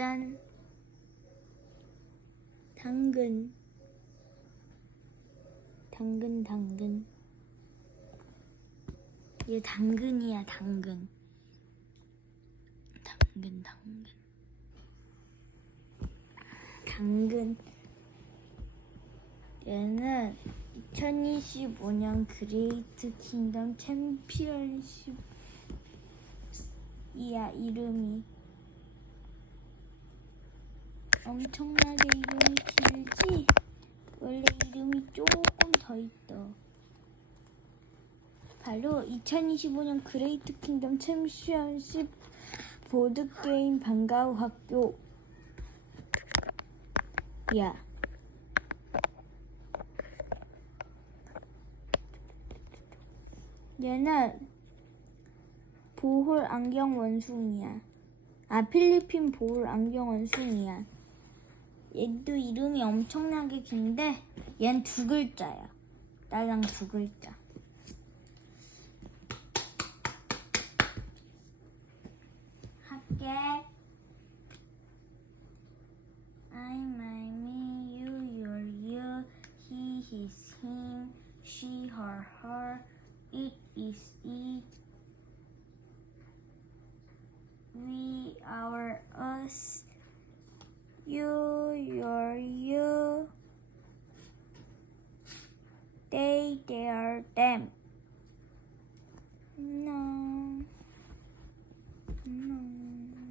짠. 당근. 당근, 당근. 얘 당근이야, 당근. 당근, 당근. 당근. 얘는 2025년 그레이트 킹덤 챔피언십 이야 이름이 엄청나게 이름이 길지? 원래 이름이 조금 더 있어 바로 2025년 그레이트 킹덤 챔피언십 보드게임 방과후 학교 야 얘는 보홀 안경 원숭이야. 아 필리핀 보홀 안경 원숭이야. 얘도 이름이 엄청나게 긴데 얜두 글자야. 딸랑 두 글자. 할게. I, my, me, you, your, you, he, his, him, she, her, her, it is it, we, our, us, you, your,